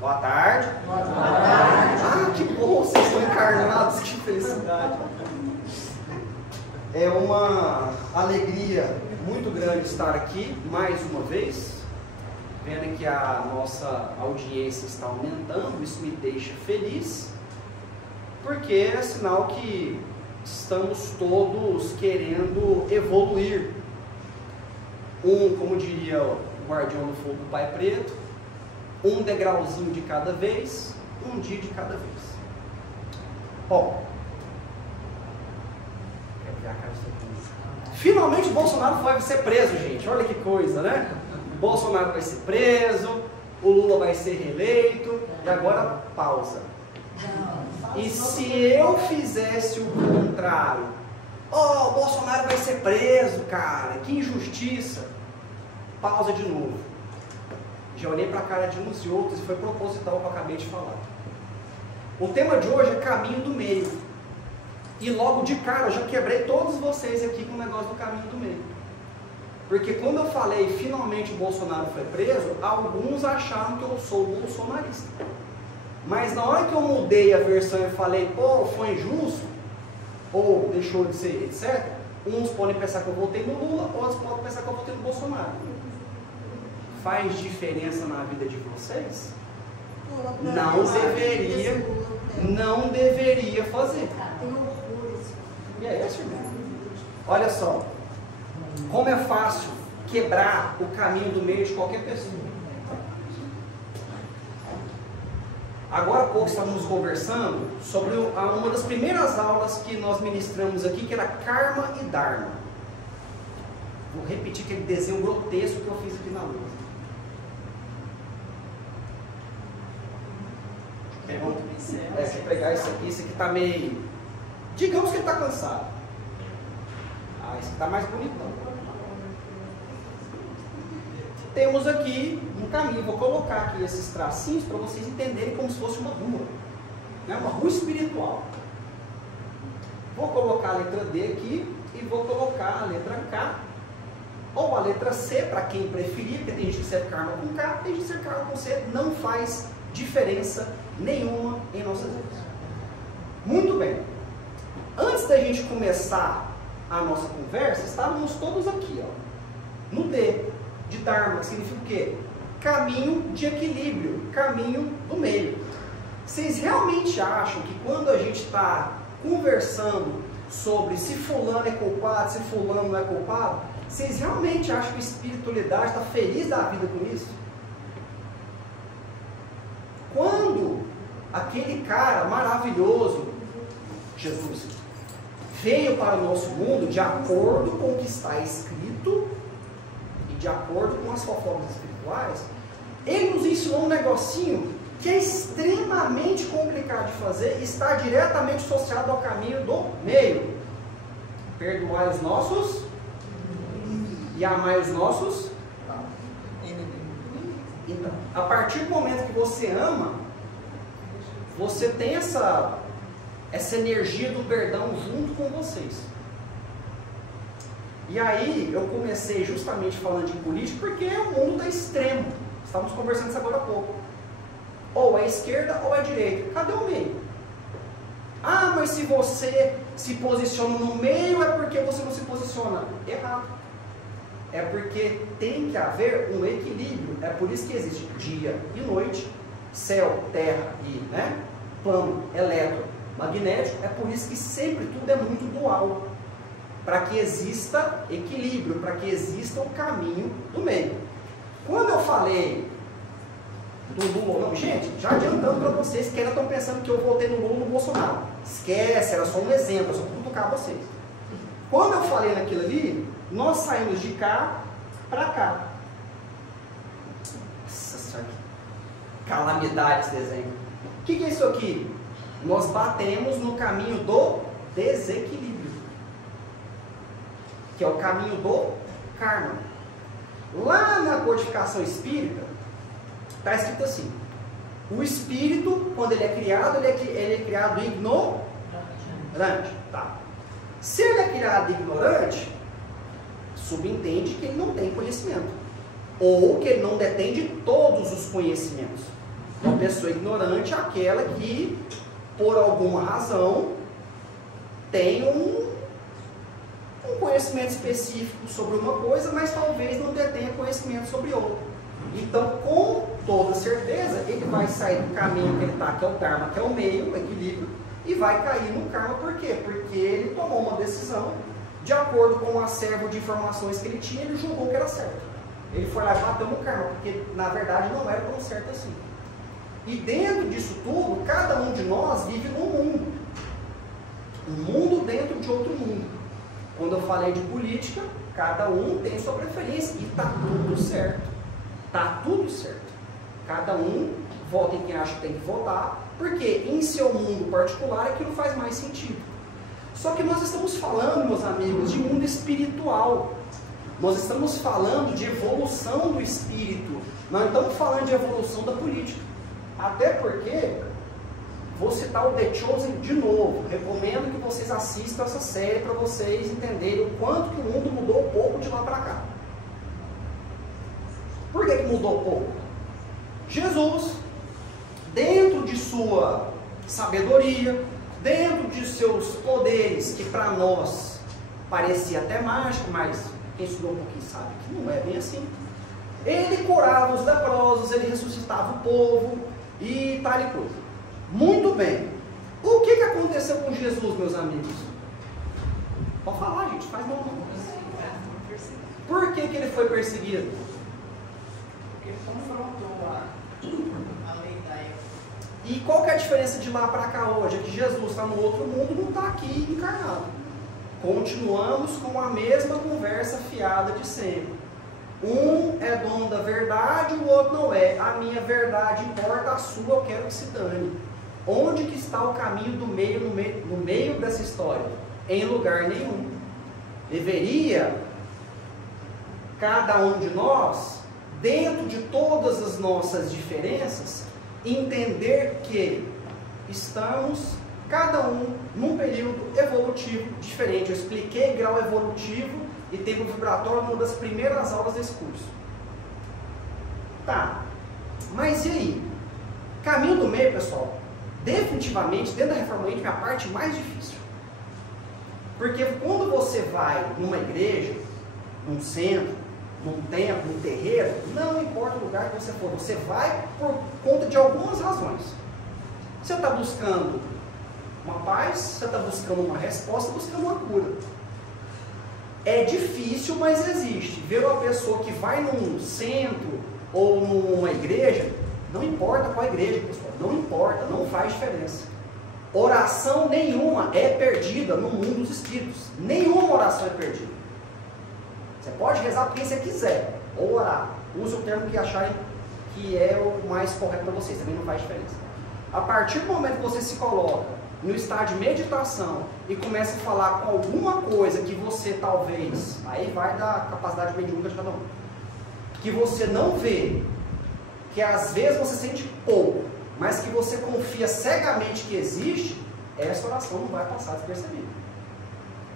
Boa tarde. Boa tarde. Ah, que bom, vocês estão encarnados, que felicidade. É uma alegria muito grande estar aqui mais uma vez, vendo que a nossa audiência está aumentando. Isso me deixa feliz, porque é sinal que estamos todos querendo evoluir. Como diria o Guardião do Fogo Pai Preto, um degrauzinho de cada vez, um dia de cada vez. Bom, quero ver a cara de todo mundo. Finalmente o Bolsonaro vai ser preso, gente. Olha que coisa, né? O Bolsonaro vai ser preso, o Lula vai ser reeleito, e agora pausa. E se eu fizesse o contrário? Oh, o Bolsonaro vai ser preso, cara, que injustiça. Pausa de novo. Já olhei para a cara de uns e outros e foi proposital o que eu acabei de falar. O tema de hoje é caminho do meio. E logo de cara eu já quebrei todos vocês aqui com o negócio do caminho do meio. Porque quando eu falei finalmente o Bolsonaro foi preso, alguns acharam que eu sou bolsonarista. Mas na hora que eu mudei a versão e falei, pô, foi injusto, ou deixou de ser, etc., uns podem pensar que eu votei no Lula, outros podem pensar que eu votei no Bolsonaro. Faz diferença na vida de vocês? Não deveria fazer. E é isso, irmão. Olha só, como é fácil quebrar o caminho do meio de qualquer pessoa. Agora há pouco estávamos conversando sobre uma das primeiras aulas que nós ministramos aqui, que era Karma e Dharma. Vou repetir aquele desenho grotesco que eu fiz aqui na luz. Deixa eu pegar isso aqui está meio... Digamos que ele está cansado. Esse aqui está mais bonitão. Temos aqui um caminho, vou colocar aqui esses tracinhos para vocês entenderem como se fosse uma rua. Né? Uma rua espiritual. Vou colocar a letra D aqui e vou colocar a letra K. Ou a letra C, para quem preferir, porque tem gente que serve karma com K, tem gente que serve karma com C, não faz diferença nenhuma em nossas vidas. Muito bem. Antes da gente começar a nossa conversa, estávamos todos aqui, ó, no D, de Dharma, que significa o quê? Caminho de equilíbrio, caminho do meio. Vocês realmente acham que quando a gente está conversando sobre se fulano é culpado, se fulano não é culpado, vocês realmente acham que a espiritualidade está feliz da vida com isso? Quando aquele cara maravilhoso, Jesus, veio para o nosso mundo de acordo com o que está escrito e de acordo com as fofocas espirituais, ele nos ensinou um negocinho que é extremamente complicado de fazer e está diretamente associado ao caminho do meio. Perdoai os nossos e amai os nossos. Então, a partir do momento que você ama, você tem essa energia do perdão junto com vocês. E aí, eu comecei justamente falando de política, porque o mundo está extremo. Estávamos conversando isso agora há pouco. Ou é esquerda ou é direita. Cadê o meio? Ah, mas se você se posiciona no meio, é porque você não se posiciona. Errado. É porque tem que haver um equilíbrio. É por isso que existe dia e noite, céu, terra e plano eletromagnético. É por isso que sempre tudo é muito dual. Para que exista equilíbrio, para que exista o caminho do meio. Quando eu falei do Lula ou não, gente, já adiantando para vocês que ainda estão pensando que eu votei no Lula ou no Bolsonaro. Esquece, era só um exemplo, só para cutucar vocês. Quando eu falei naquilo ali, nós saímos de cá para cá. Nossa senhora, que calamidade esse desenho. O que é isso aqui? Nós batemos no caminho do desequilíbrio, que é o caminho do karma. Lá na codificação espírita, está escrito assim: o espírito, quando ele é criado, ele é criado ignorante. Tá. Se ele é criado ignorante, subentende que ele não tem conhecimento, ou que ele não detém de todos os conhecimentos. Uma pessoa ignorante é aquela que, por alguma razão, tem um conhecimento específico sobre uma coisa, mas talvez não detenha conhecimento sobre outra. Então, com toda certeza, ele vai sair do caminho que ele está, que é o Dharma, que é o meio, o equilíbrio, e vai cair no karma. Por quê? Porque ele tomou uma decisão de acordo com o acervo de informações que ele tinha, ele julgou que era certo. Ele foi lá e bateu no karma, porque na verdade não era tão certo assim. E dentro disso tudo, cada um de nós vive num mundo. Um mundo dentro de outro mundo. Quando eu falei de política, cada um tem sua preferência. E está tudo certo. Está tudo certo. Cada um vota em quem acha que tem que votar, porque em seu mundo particular aquilo faz mais sentido. Só que nós estamos falando, meus amigos, de mundo espiritual. Nós estamos falando de evolução do espírito. Nós não estamos falando de evolução da política. Até porque, vou citar o The Chosen de novo. Recomendo que vocês assistam essa série para vocês entenderem o quanto que o mundo mudou pouco de lá para cá. Por que mudou pouco? Jesus, dentro de sua sabedoria, dentro de seus poderes, que para nós parecia até mágico, mas quem estudou um pouquinho sabe que não é bem assim. Ele curava os leprosos, ele ressuscitava o povo e tal e coisa. Muito bem. O que aconteceu com Jesus, meus amigos? Pode falar, gente, faz mal. Por que ele foi perseguido? Porque confrontou a lei da época. E qual que é a diferença de lá para cá hoje? É que Jesus está no outro mundo, não está aqui encarnado. Continuamos com a mesma conversa fiada de sempre. Um é dono da verdade, o outro não é. A minha verdade importa, a sua eu quero que se dane. Onde que está o caminho do meio no meio dessa história? Em lugar nenhum. Deveria cada um de nós, dentro de todas as nossas diferenças, entender que estamos, cada um, num período evolutivo diferente. Eu expliquei grau evolutivo e tempo vibratório numa das primeiras aulas desse curso. Tá, mas e aí? Caminho do meio, pessoal, definitivamente, dentro da reforma íntima, é a parte mais difícil. Porque quando você vai numa igreja, num centro, num templo, num terreiro, não importa o lugar que você for, você vai por conta de algumas razões. Você está buscando uma paz, você está buscando uma resposta, buscando uma cura. É difícil, mas existe. Ver uma pessoa que vai num centro ou numa igreja, não importa qual igreja, pessoal, não importa, não faz diferença. Oração nenhuma é perdida no mundo dos espíritos. Nenhuma oração é perdida. Você pode rezar por quem você quiser, ou orar. Use o termo que acharem que é o mais correto para vocês, também não faz diferença. A partir do momento que você se coloca no estado de meditação e começa a falar com alguma coisa que você talvez, aí vai da capacidade mediúnica de cada um, que você não vê, que às vezes você sente pouco, mas que você confia cegamente que existe, essa oração não vai passar despercebida.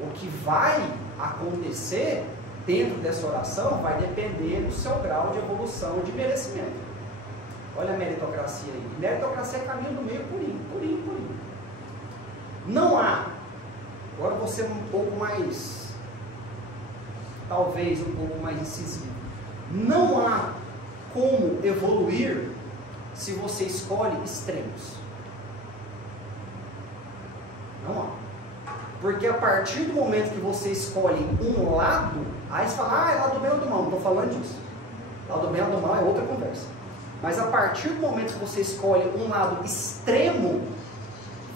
O que vai acontecer dentro dessa oração vai depender do seu grau de evolução e de merecimento. Olha a meritocracia aí. Meritocracia é caminho do meio purinho, purinho, purinho. Não há, agora vou ser um pouco mais, talvez um pouco mais incisivo, não há como evoluir se você escolhe extremos. Não há. Porque a partir do momento que você escolhe um lado, aí você fala, é lado bem ou do mal, não estou falando disso. Lado bem ou do mal é outra conversa. Mas a partir do momento que você escolhe um lado extremo,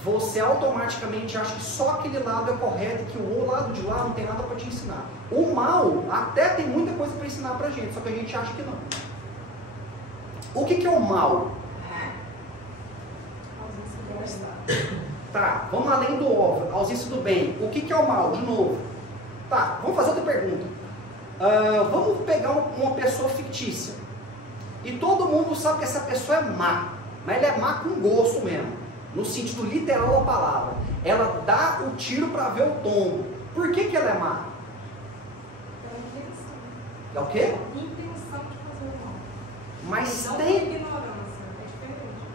você automaticamente acha que só aquele lado é correto e que o lado de lá não tem nada para te ensinar. O mal até tem muita coisa para ensinar para a gente, só que a gente acha que não. O que é o mal? Tá, vamos além do óbvio, ausência do bem. O que é o mal? De novo. Tá, vamos fazer outra pergunta. Vamos pegar uma pessoa fictícia. E todo mundo sabe que essa pessoa é má. Mas ela é má com gosto mesmo. No sentido literal da palavra. Ela dá o tiro para ver o tombo. Por que ela é má? É o quê? Intenção de fazer o mal. Mas não tem... ignorância, é diferente.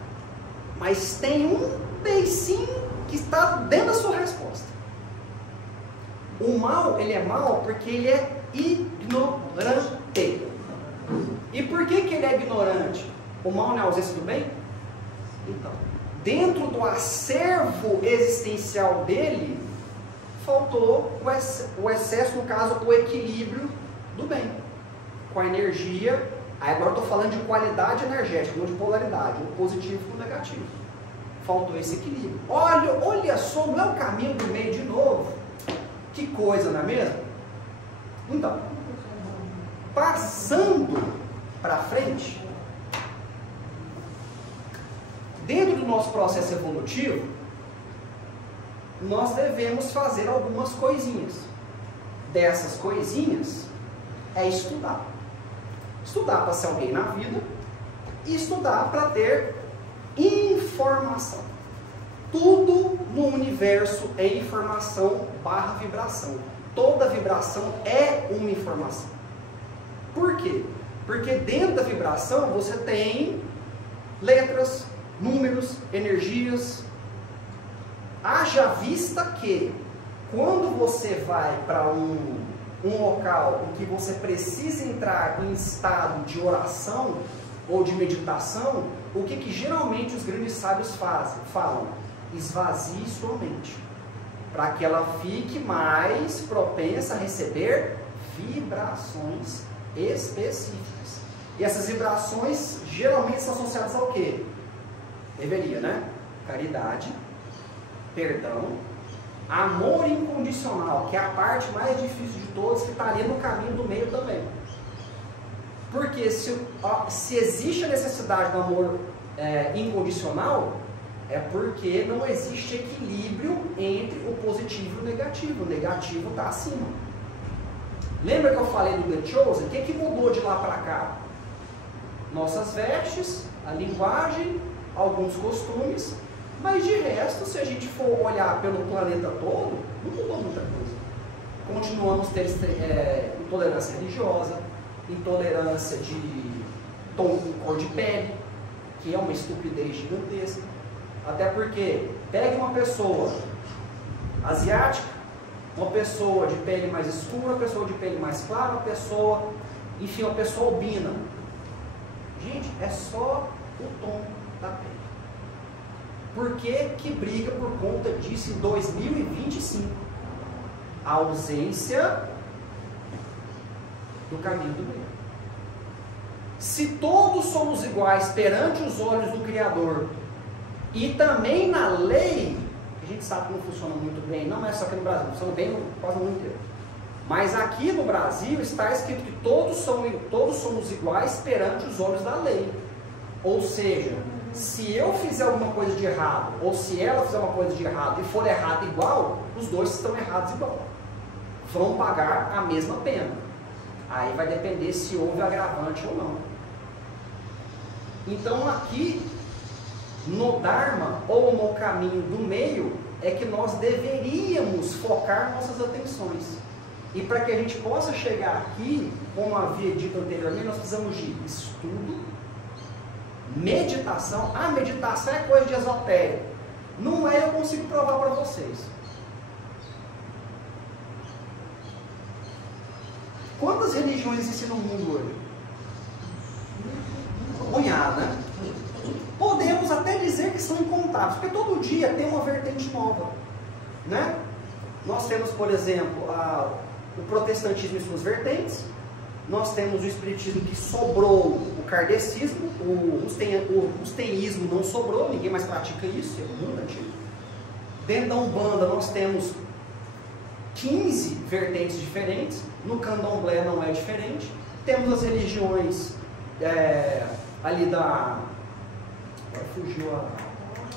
Mas tem um beicinho que está dentro da sua resposta. O mal, ele é mal porque ele é ignorante. E por que ele é ignorante? O mal não é a ausência do bem? Então, dentro do acervo existencial dele, faltou o excesso, no caso, o equilíbrio do bem. Com a energia, aí agora eu estou falando de qualidade energética, não de polaridade, o positivo com o negativo. Faltou esse equilíbrio. Olha só, não é o caminho do meio de novo? Que coisa, não é mesmo? Então, passando para frente, dentro do nosso processo evolutivo, nós devemos fazer algumas coisinhas. Dessas coisinhas é estudar. Estudar para ser alguém na vida e estudar para ter informação. Tudo no universo é informação / vibração. Toda vibração é uma informação. Por quê? Porque dentro da vibração você tem letras, números, energias. Haja vista que quando você vai para um local em que você precisa entrar em estado de oração ou de meditação, o que geralmente os grandes sábios falam? Esvazie sua mente, para que ela fique mais propensa a receber vibrações específicas. E essas vibrações geralmente são associadas ao quê? Deveria, né? Caridade, perdão, amor incondicional, que é a parte mais difícil de todas, que está ali no caminho do meio também. Porque se existe a necessidade do amor incondicional, é porque não existe equilíbrio entre o positivo e o negativo. O negativo está acima. Lembra que eu falei do The Chosen? O que mudou de lá para cá? Nossas vestes, a linguagem, alguns costumes, mas de resto, se a gente for olhar pelo planeta todo, não mudou muita coisa. Continuamos a ter intolerância religiosa, intolerância de tom e cor de pele, que é uma estupidez gigantesca. Até porque, pegue uma pessoa asiática, uma pessoa de pele mais escura, uma pessoa de pele mais clara, uma pessoa albina. Gente, é só o tom da pele. Por que briga por conta disso em 2025? A ausência do caminho do bem. Se todos somos iguais perante os olhos do Criador e também na lei, que a gente sabe que não funciona muito bem, não é só aqui no Brasil, funciona bem quase no mundo inteiro. Mas aqui no Brasil está escrito que todos somos iguais perante os olhos da lei. Ou seja, se eu fizer alguma coisa de errado, ou se ela fizer uma coisa de errado e for errado igual, os dois estão errados igual. Vão pagar a mesma pena. Aí vai depender se houve agravante ou não. Então aqui, no Dharma, ou no caminho do meio, é que nós deveríamos focar nossas atenções. E para que a gente possa chegar aqui, como havia dito anteriormente, nós precisamos de estudo, meditação. A meditação é coisa de esotérico. Não é, eu consigo provar para vocês. Quantas religiões existem no mundo hoje? Punhada. Podemos até dizer que são incontáveis, porque todo dia tem uma vertente nova, né? Nós temos, por exemplo, o protestantismo e suas vertentes. Nós temos o espiritismo, que sobrou o kardecismo. O rusteísmo não sobrou, ninguém mais pratica isso, é muito antigo. Dentro da Umbanda nós temos 15 vertentes diferentes. No Candomblé não é diferente. Temos as religiões ali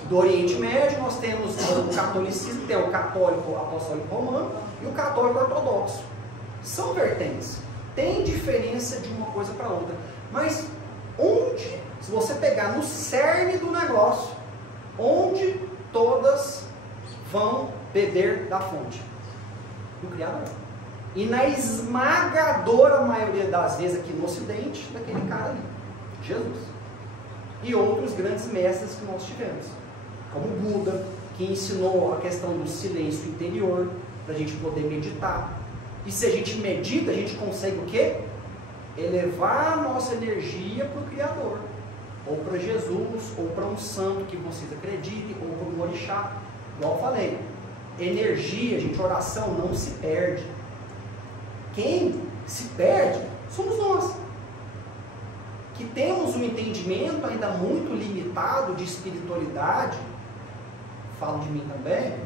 do Oriente Médio. Nós temos o catolicismo, tem o católico apostólico romano e o católico ortodoxo. São vertentes. Tem diferença de uma coisa para outra. Mas onde, se você pegar no cerne do negócio, onde todas vão beber da fonte? Do Criador. E na esmagadora maioria das vezes aqui no Ocidente, daquele cara ali, Jesus. e outros grandes mestres que nós tivemos, como Buda, que ensinou a questão do silêncio interior, para a gente poder meditar. E se a gente medita, a gente consegue o quê? Elevar a nossa energia para o Criador, ou para Jesus, ou para um santo que vocês acreditem, ou para um orixá. Igual eu falei, energia, gente, oração não se perde. Quem se perde somos nós, que temos um entendimento ainda muito limitado de espiritualidade, falo de mim também,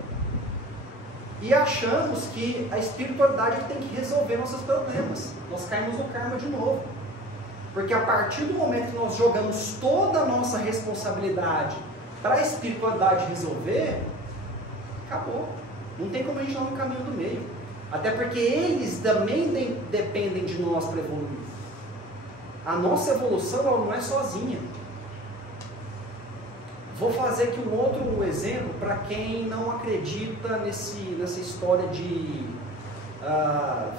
e achamos que a espiritualidade tem que resolver nossos problemas. Nós caímos no karma de novo, porque a partir do momento que nós jogamos toda a nossa responsabilidade para a espiritualidade resolver, acabou, não tem como a gente estar no caminho do meio, até porque eles também dependem de nós para evoluir. A nossa evolução ela não é sozinha. Vou fazer aqui um outro exemplo para quem não acredita nessa história de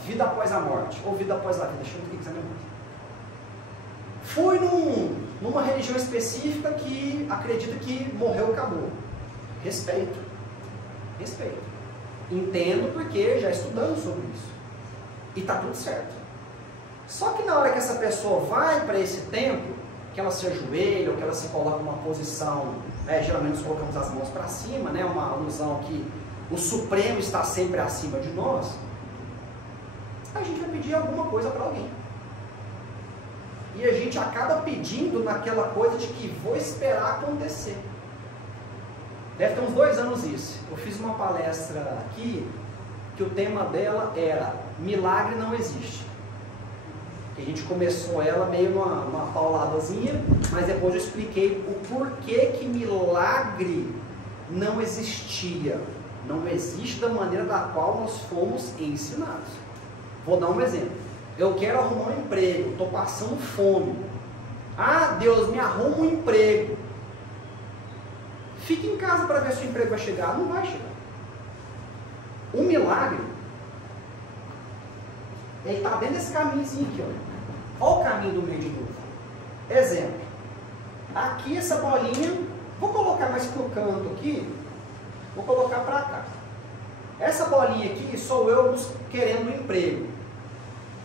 vida após a morte, ou vida após a vida. Deixa eu ver o que quiser mesmo. Fui numa religião específica que acredita que morreu e acabou. Respeito. Entendo porque já estudamos sobre isso. E está tudo certo. Só que na hora que essa pessoa vai para esse templo, que ela se ajoelha, ou que ela se coloca numa posição, geralmente nós colocamos as mãos para cima, né, uma alusão que o Supremo está sempre acima de nós, a gente vai pedir alguma coisa para alguém. E a gente acaba pedindo naquela coisa de que vou esperar acontecer. Deve ter uns 2 anos isso. Eu fiz uma palestra aqui, que o tema dela era Milagre não existe. A gente começou ela meio numa pauladazinha, mas depois eu expliquei o porquê que milagre não existia. Não existe da maneira da qual nós fomos ensinados. Vou dar um exemplo. Eu quero arrumar um emprego, estou passando fome. Ah, Deus, me arruma um emprego. Fique em casa para ver se o emprego vai chegar. Não vai chegar. O milagre, ele está dentro desse caminhozinho aqui, ó. Olha o caminho do meio de novo. Exemplo. Aqui essa bolinha, vou colocar mais para o canto aqui, vou colocar para cá. Essa bolinha aqui sou eu querendo um emprego.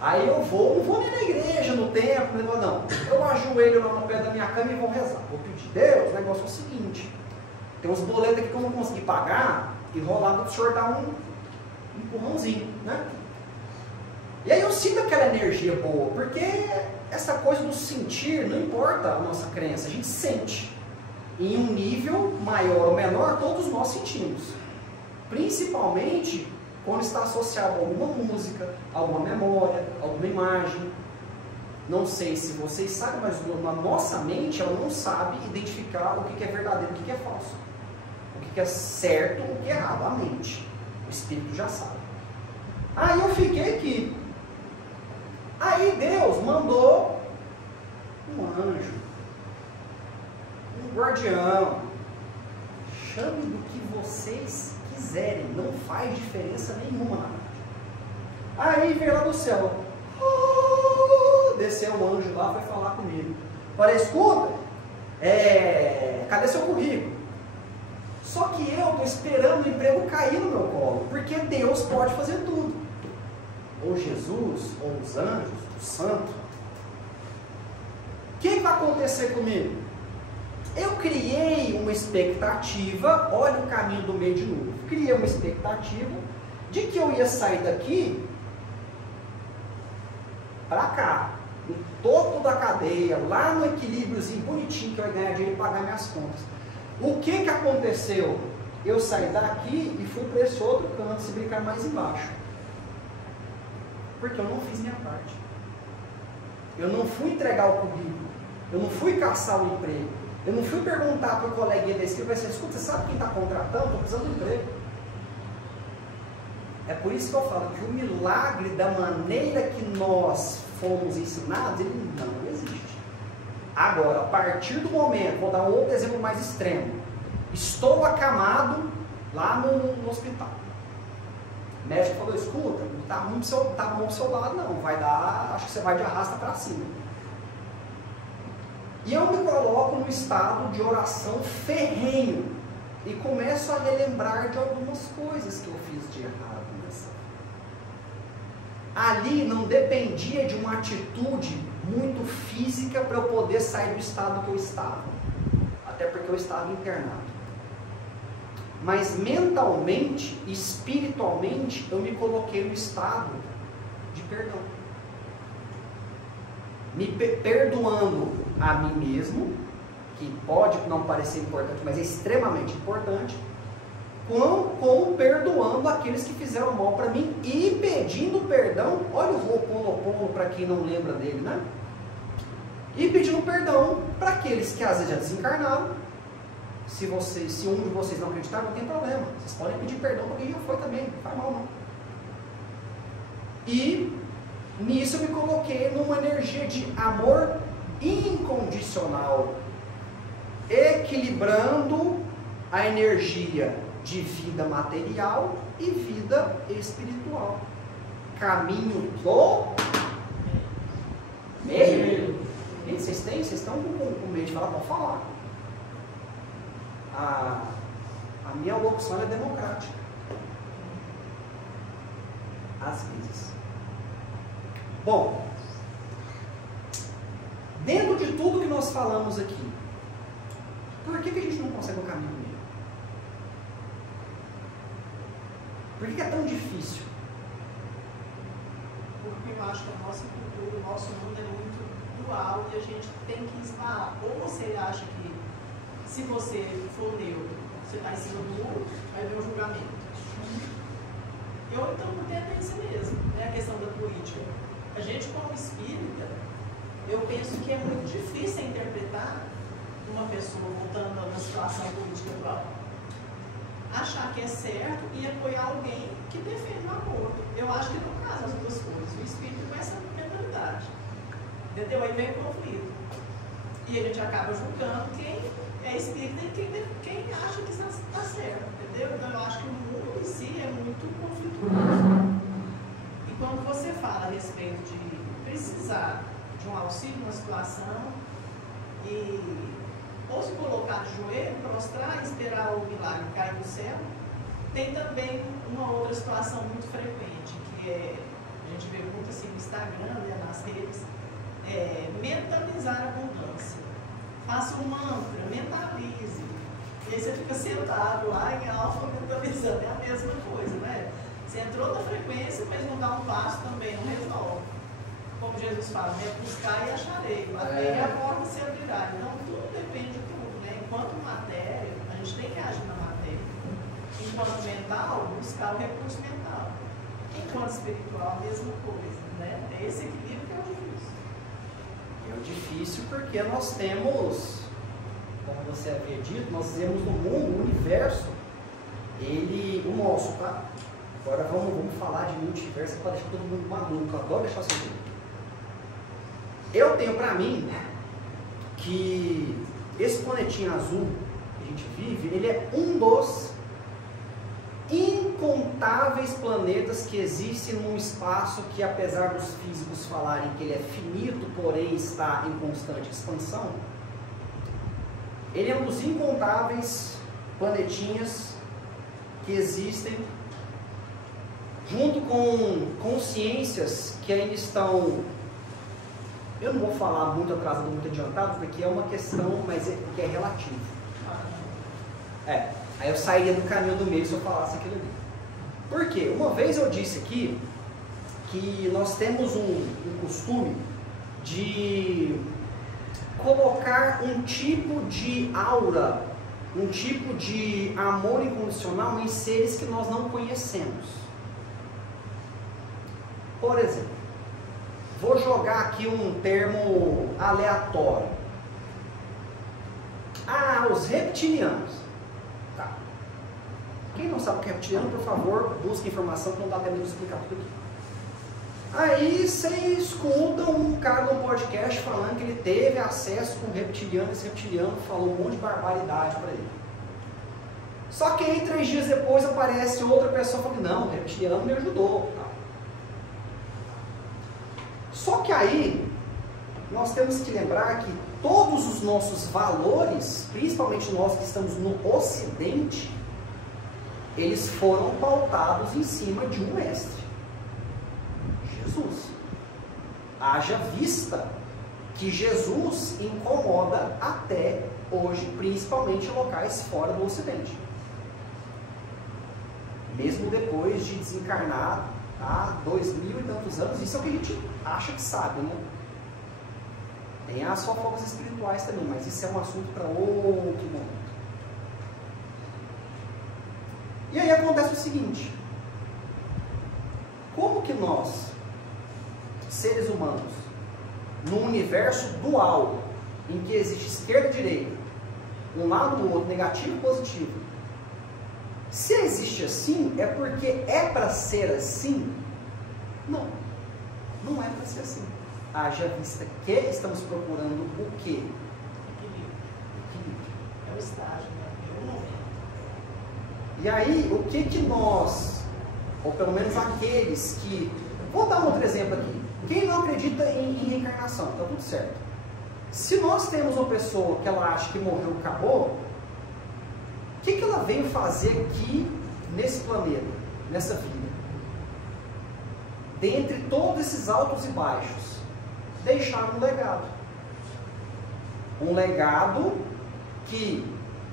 Aí eu não vou nem na igreja, no templo, não. Eu ajoelho lá no pé da minha cama e vou rezar. Vou pedir, Deus, o negócio é o seguinte, tem uns boletos aqui que eu não consegui pagar, e rolar para o senhor dar um empurrãozinho, né? E aí eu sinto aquela energia boa, porque essa coisa do sentir, não importa a nossa crença, a gente sente. Em um nível maior ou menor, todos nós sentimos. Principalmente quando está associado a alguma música, alguma memória, alguma imagem. Não sei se vocês sabem, mas na nossa mente ela não sabe identificar o que é verdadeiro e o que é falso. O que é certo e o que é errado. A mente. O espírito já sabe. Aí eu fiquei aqui. Aí Deus mandou um anjo, um guardião, chame do que vocês quiserem, não faz diferença nenhuma na verdade. Aí veio lá do céu, desceu um anjo lá, foi falar comigo. Falei, escuta, cadê seu currículo? Só que eu estou esperando o emprego cair no meu colo, porque Deus pode fazer tudo. Ou Jesus, ou os anjos, o santo. O que vai acontecer comigo? Eu criei uma expectativa, olha o caminho do meio de novo. Criei uma expectativa de que eu ia sair daqui para cá, no topo da cadeia, lá no equilíbriozinho bonitinho que eu ia ganhar dinheiro e pagar minhas contas. O que aconteceu? Eu saí daqui e fui para esse outro canto, se brincar mais embaixo. Porque eu não fiz minha parte. Eu não fui entregar o currículo. Eu não fui caçar o emprego. Eu não fui perguntar para o coleguinha da esquerda, vai ser, escuta, você sabe quem está contratando? Estou precisando de emprego. É por isso que eu falo que o milagre, da maneira que nós fomos ensinados, ele não existe. Agora, a partir do momento, vou dar um outro exemplo mais extremo. Estou acamado lá no hospital. O médico falou, escuta, tá bom do seu lado não, vai dar, acho que você vai de arrasta para cima. E eu me coloco num estado de oração ferrenho e começo a relembrar de algumas coisas que eu fiz de errado nessa. Ali não dependia de uma atitude muito física para eu poder sair do estado que eu estava, até porque eu estava internado. Mas mentalmente, espiritualmente, eu me coloquei no estado de perdão. Me perdoando a mim mesmo, que pode não parecer importante, mas é extremamente importante, como perdoando aqueles que fizeram mal para mim e pedindo perdão. Olha o Ho'oponopono para quem não lembra dele, né? E pedindo perdão para aqueles que às vezes já desencarnaram. Se um de vocês não acreditar, não tem problema. Vocês podem pedir perdão para quem já foi também, não faz mal não. E nisso eu me coloquei numa energia de amor incondicional, equilibrando a energia de vida material e vida espiritual. Caminho do meio. Gente, vocês estão com medo de falar? Pode falar. A minha locução é democrática. Às vezes. Bom, dentro de tudo que nós falamos aqui, por que a gente não consegue o caminho do meio? Por que é tão difícil? Porque eu acho que a nossa cultura, o nosso mundo é muito dual e a gente tem que esbarrar. Ou você acha que se você for neutro, você está em cima do muro, vai ver o julgamento. Eu então não tenho tendência mesmo, né? A questão da política. A gente como espírita, eu penso que é muito difícil interpretar uma pessoa voltando na situação política atual, achar que é certo e apoiar alguém que defende o amor. Eu acho que não casa as duas coisas. O espírito com essa mentalidade. Entendeu? Aí vem o conflito. E a gente acaba julgando quem é espírita e quem acha que está certo. Entendeu? Então eu acho que o mundo em si é muito conflituoso. E quando você fala a respeito de precisar de um auxílio numa situação ou se colocar de joelho, prostrar e esperar o milagre cair do céu, tem também uma outra situação muito frequente, que é, a gente vê muito assim no Instagram, né, nas redes, mentalizar a abundância. Faça um mantra, mentalize. E aí você fica sentado lá em alfa mentalizando, é a mesma coisa, né? Você entrou na frequência, mas não dá um passo também, não resolve. Como Jesus fala, né? Buscar e acharei, bater e a porta se abrirá. Então tudo depende de tudo, né? Enquanto matéria, a gente tem que agir na matéria. Enquanto mental, buscar o recurso mental. Enquanto espiritual, a mesma coisa, né? É esse equilíbrio que é o difícil. É o difícil porque nós temos, como você havia dito, nós temos no mundo, o universo, o nosso, tá? Agora vamos falar de multiverso para deixar todo mundo maluco. Eu adoro deixar assim. Eu tenho para mim que esse planetinho azul que a gente vive, ele é um dos incontáveis planetas que existem num espaço que, apesar dos físicos falarem que ele é finito, porém está em constante expansão, ele é um dos incontáveis planetinhas que existem, junto com consciências que ainda estão, eu não vou falar muito atrasado, muito adiantado, porque é uma questão, mas que é relativo. Aí eu sairia do caminho do meio se eu falasse aquilo ali. Por quê? Uma vez eu disse aqui que nós temos um costume de colocar um tipo de aura, um tipo de amor incondicional em seres que nós não conhecemos. Por exemplo, vou jogar aqui um termo aleatório. Os reptilianos. Tá. Quem não sabe o que é reptiliano, por favor, busque informação que não dá tempo de explicar tudo aqui. Aí você escuta um cara no podcast falando que ele teve acesso com um reptiliano, esse reptiliano falou um monte de barbaridade para ele. Só que aí 3 dias depois aparece outra pessoa falando, não, o reptiliano me ajudou. Tá. Só que aí, nós temos que lembrar que todos os nossos valores, principalmente nós que estamos no Ocidente, eles foram pautados em cima de um mestre, Jesus. Haja vista que Jesus incomoda até hoje, principalmente em locais fora do Ocidente. Mesmo depois de desencarnar há 2000 e tantos anos, isso é o que a gente acha que sabe, né? Tem as fofocas espirituais também, mas isso é um assunto para outro momento. E aí acontece o seguinte: como que nós, seres humanos, num universo dual, em que existe esquerda e direita, um lado do outro, negativo e positivo, se existe assim, é porque é para ser assim? Não, não é para ser assim. Haja vista que estamos procurando o quê? Equilíbrio. É o estágio, né? É o momento. E aí, o que nós, ou pelo menos aqueles que... Vou dar um outro exemplo aqui. Quem não acredita em reencarnação, está tudo certo. Se nós temos uma pessoa que ela acha que morreu e acabou, o que ela veio fazer aqui nesse planeta, nessa vida? Dentre todos esses altos e baixos, deixar um legado. Um legado que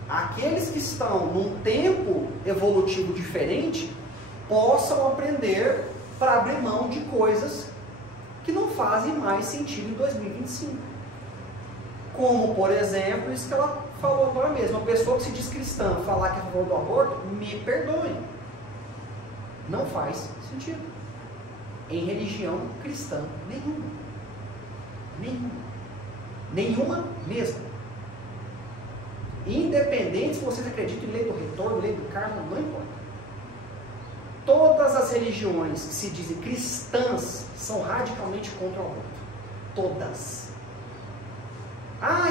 aqueles que estão num tempo evolutivo diferente possam aprender para abrir mão de coisas que não fazem mais sentido em 2025. Como, por exemplo, isso que ela falou agora mesmo. Uma pessoa que se diz cristã falar que é a favor do aborto, me perdoem. Não faz sentido. Em religião cristã nenhuma. Nenhuma mesmo. Independente se vocês acreditam em lei do retorno, lei do karma, não importa. Todas as religiões que se dizem cristãs são radicalmente contra o aborto. Todas.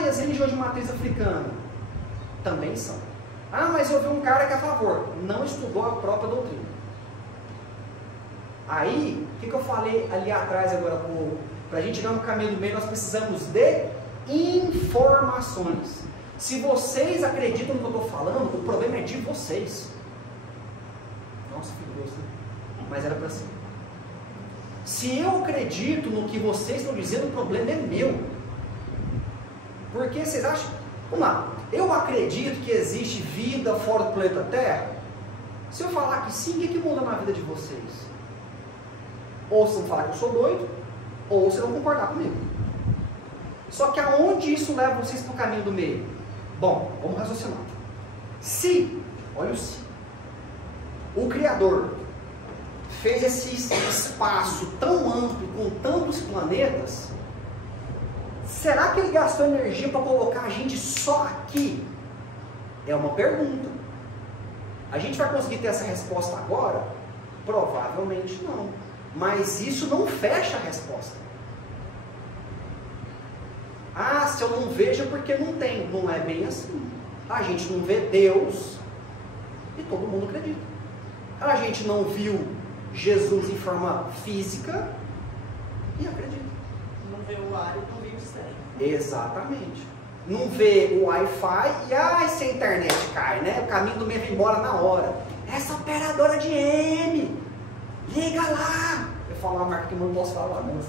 E as religiões de matriz africana? Também são. Mas eu vi um cara que é a favor. Não estudou a própria doutrina. Aí, o que eu falei ali atrás agora há pouco? Para a gente chegar no caminho do meio, nós precisamos de informações. Se vocês acreditam no que eu estou falando, o problema é de vocês. Nossa, que grosso, né? Mas era para ser. Se eu acredito no que vocês estão dizendo, o problema é meu. Porque vocês acham... Vamos lá. Eu acredito que existe vida fora do planeta Terra. Se eu falar que sim, o que muda na vida de vocês? Ou vocês vão falar que eu sou doido, ou vocês vão concordar comigo. Só que aonde isso leva vocês para o caminho do meio? Bom, vamos raciocinar. Se, olha o se, o Criador fez esse espaço tão amplo, com tantos planetas, será que ele gastou energia para colocar a gente só aqui? É uma pergunta. A gente vai conseguir ter essa resposta agora? Provavelmente não. Mas isso não fecha a resposta. Se eu não vejo é porque não tem. Não é bem assim. A gente não vê Deus e todo mundo acredita. A gente não viu Jesus em forma física e acredita. Não vê o ar e não vê o céu. Exatamente. Não vê o Wi-Fi e se a internet cai, né? O caminho do meio vai embora na hora. Essa operadora de M, liga lá. Eu falo uma marca que eu não posso falar, não.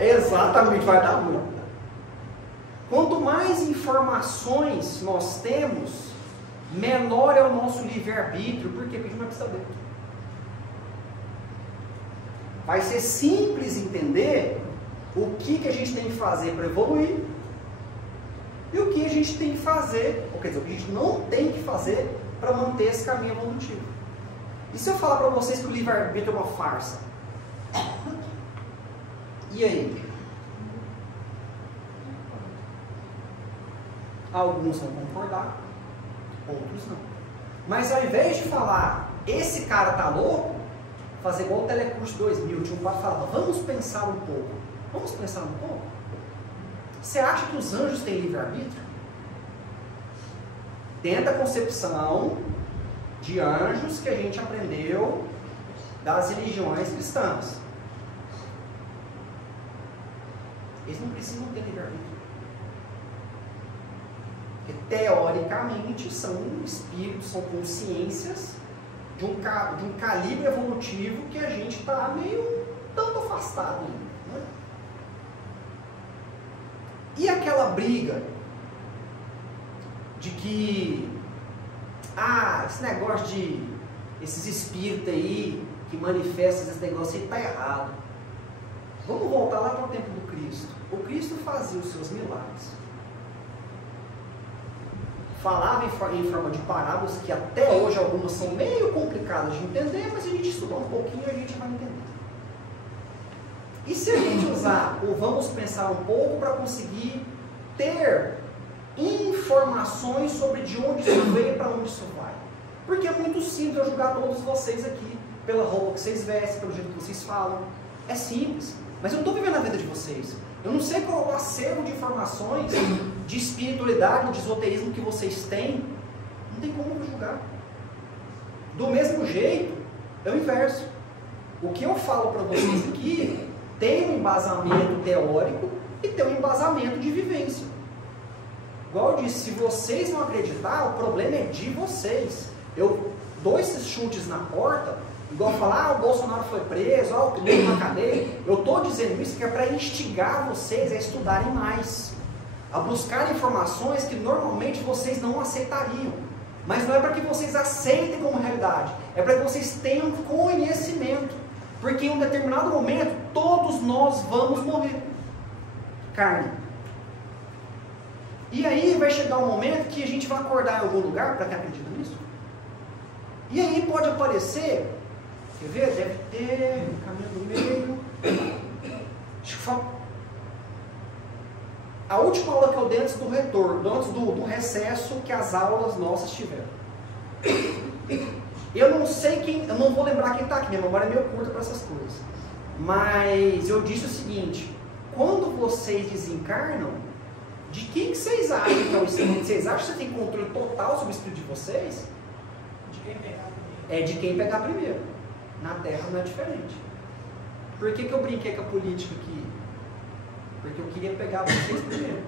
Exatamente, vai dar ruim. Quanto mais informações nós temos, menor é o nosso livre-arbítrio. Por quê? Porque a gente não vai saber. Vai ser simples entender o que a gente tem que fazer para evoluir e o que a gente tem que fazer, ou quer dizer, o que a gente não tem que fazer para manter esse caminho evolutivo. E se eu falar para vocês que o livre-arbítrio é uma farsa? E aí? Alguns vão concordar, outros não. Mas ao invés de falar, esse cara tá louco, fazer igual o Telecurso 2000, tinha um quadro que falava, vamos pensar um pouco. Vamos pensar um pouco? Você acha que os anjos têm livre-arbítrio? Dentro da concepção de anjos que a gente aprendeu das religiões cristãs. eles não precisam ter livre-arbítrio. Porque, teoricamente, são espíritos, são consciências de um calibre evolutivo que a gente está meio tanto afastado ainda, né? E aquela briga de que esse negócio de esses espíritos aí que manifestam esse negócio aí está errado. Vamos voltar lá para o tempo do Cristo. O Cristo fazia os seus milagres. Falava em forma de parábolas, que até hoje algumas são meio complicadas de entender, mas a gente estudar um pouquinho e a gente vai entender. E se a gente usar, ou vamos pensar um pouco para conseguir ter informações sobre de onde isso veio e para onde isso vai? Porque é muito simples eu julgar todos vocês aqui, pela roupa que vocês vestem, pelo jeito que vocês falam. É simples, mas eu não estou vivendo a vida de vocês. Eu não sei qual é o acervo de informações, de espiritualidade, de esoterismo que vocês têm. Não tem como eu julgar. Do mesmo jeito, é o inverso. O que eu falo para vocês aqui tem um embasamento teórico e tem um embasamento de vivência. Igual eu disse, se vocês não acreditar, o problema é de vocês. Eu dou esses chutes na porta, igual falar, o Bolsonaro foi preso, o Lula na cadeia. Eu estou dizendo isso que é para instigar vocês a estudarem mais, a buscar informações que normalmente vocês não aceitariam. Mas não é para que vocês aceitem como realidade, é para que vocês tenham conhecimento. Porque em um determinado momento, todos nós vamos morrer. Carne. E aí vai chegar um momento que a gente vai acordar em algum lugar, para quem acredita nisso. E aí pode aparecer, quer ver? Deve ter caminho do meio. Deixa eu falar. A última aula que eu dei antes do retorno, antes do recesso que as aulas nossas tiveram. Eu não sei quem, eu não vou lembrar quem está aqui, minha memória é meio curta para essas coisas. Mas eu disse o seguinte: quando vocês desencarnam, de quem que vocês acham que é o espírito? Vocês acham que você tem controle total sobre o espírito de vocês? De quem pegar primeiro. É de quem pegar primeiro. Na Terra não é diferente. Por que eu brinquei com a política aqui? Porque eu queria pegar vocês primeiro.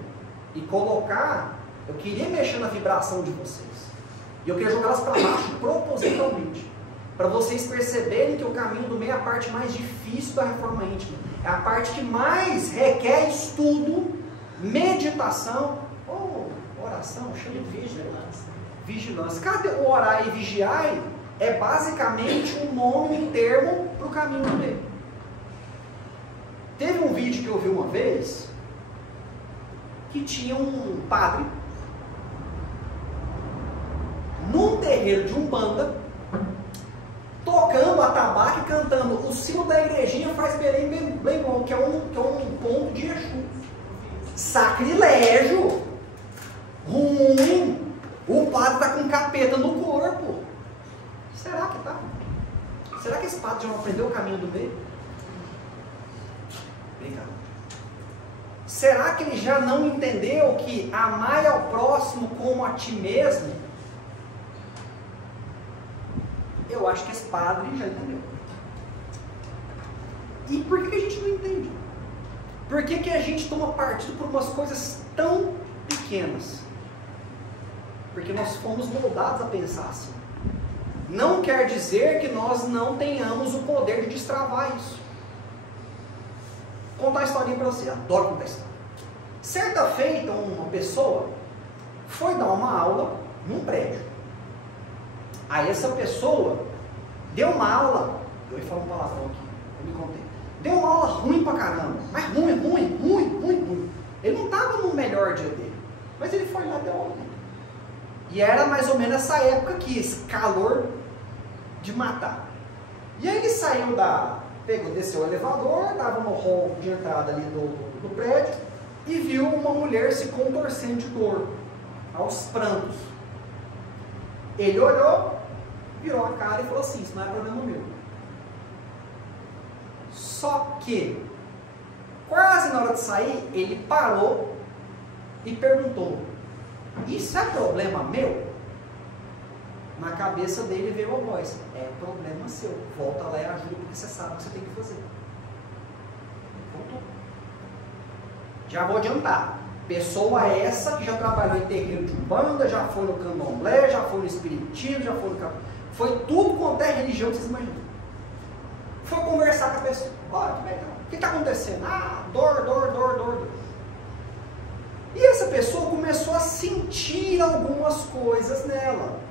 E colocar, eu queria mexer na vibração de vocês. E eu queria jogá-las para baixo propositalmente. Para vocês perceberem que o caminho do meio é a parte mais difícil da reforma íntima. É a parte que mais requer estudo, meditação, ou oração, chama de vigilância. Vigilância. Cadê o orar e vigiar? É basicamente um nome, um termo para o caminho do meio. Teve um vídeo que eu vi uma vez, que tinha um padre, num terreiro de Umbanda, tocando atabaque e cantando o sino da igrejinha faz Belém bem bom, que é um ponto de Exu. Sacrilégio, ruim, o padre está com capeta no corpo. Será que tá? Será que esse padre já não aprendeu o caminho do meio? Obrigado. Será que ele já não entendeu que amar ao próximo como a ti mesmo? Eu acho que esse padre já entendeu. E por que a gente não entende? Por que a gente toma partido por umas coisas tão pequenas? Porque nós fomos moldados a pensar assim. Não quer dizer que nós não tenhamos o poder de destravar isso. Vou contar uma historinha para você, adoro contar história. Certa feita, uma pessoa foi dar uma aula num prédio. Aí essa pessoa deu uma aula, eu ia falar um palavrão aqui, eu me contei. Deu uma aula ruim pra caramba, mas ruim. Ele não estava no melhor dia dele, mas ele foi lá e deu aula. E era mais ou menos essa época aqui, esse calor de matar. E aí ele saiu desceu o elevador, estava no hall de entrada ali do prédio, e viu uma mulher se contorcendo de dor, aos prantos. Ele olhou, virou a cara e falou assim: isso não é problema meu. Só que, quase na hora de sair, ele parou e perguntou: isso é problema meu? Na cabeça dele veio a voz: é problema seu, volta lá e ajuda porque você sabe o que você tem que fazer. Voltou. Já vou adiantar. Pessoa essa que já trabalhou em terreiro de umbanda, já foi no candomblé, já foi no espiritismo, já foi no... Foi tudo quanto é religião que vocês imaginam. Foi conversar com a pessoa. Olha, o que está acontecendo? Ah, dor. E essa pessoa começou a sentir algumas coisas nela.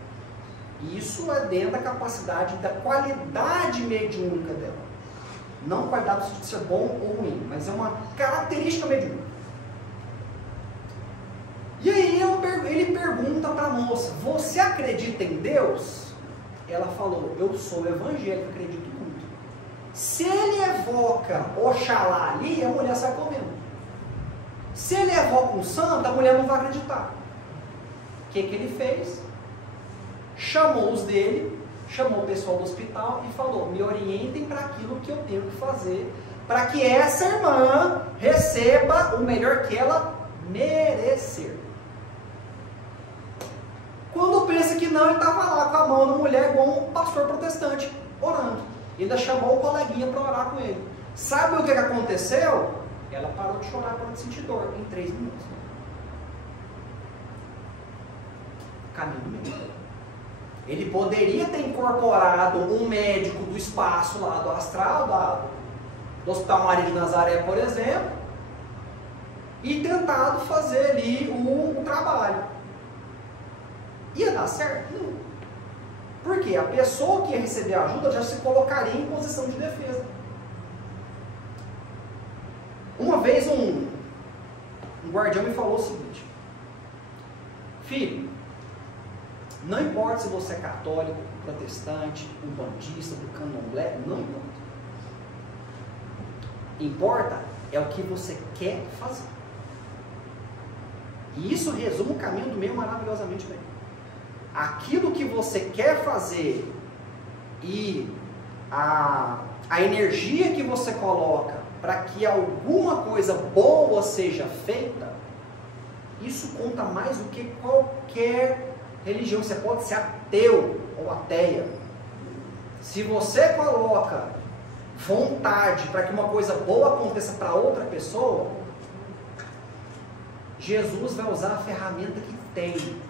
Isso é dentro da capacidade, da qualidade mediúnica dela. Não qualidade de ser bom ou ruim, mas é uma característica mediúnica. E aí ele pergunta para a moça, você acredita em Deus? Ela falou, eu sou evangélico, acredito muito. Se ele evoca Oxalá ali, a mulher sai comendo. Se ele evoca um santo, a mulher não vai acreditar. O que ele fez? Chamou os dele, chamou o pessoal do hospital e falou, me orientem para aquilo que eu tenho que fazer, para que essa irmã receba o melhor que ela merecer. Quando pensa que não, ele estava lá com a mão na mulher igual um pastor protestante, orando. E ainda chamou o coleguinha para orar com ele. Sabe o que aconteceu? Ela parou de chorar, parou de sentir dor em 3 minutos. Caminho do meio. Ele poderia ter incorporado um médico do espaço lá do astral, do Hospital Maria de Nazaré, por exemplo, e tentado fazer ali o trabalho. Ia dar certo? Não. Porque a pessoa que ia receber ajuda já se colocaria em posição de defesa. Uma vez um guardião me falou o seguinte: filho, não importa se você é católico, protestante, umbandista, do candomblé, não importa. Importa é o que você quer fazer. E isso resume o caminho do meio maravilhosamente bem. Aquilo que você quer fazer e a energia que você coloca para que alguma coisa boa seja feita, isso conta mais do que qualquer religião. Você pode ser ateu ou ateia. Se você coloca vontade para que uma coisa boa aconteça para outra pessoa, Jesus vai usar a ferramenta que tem.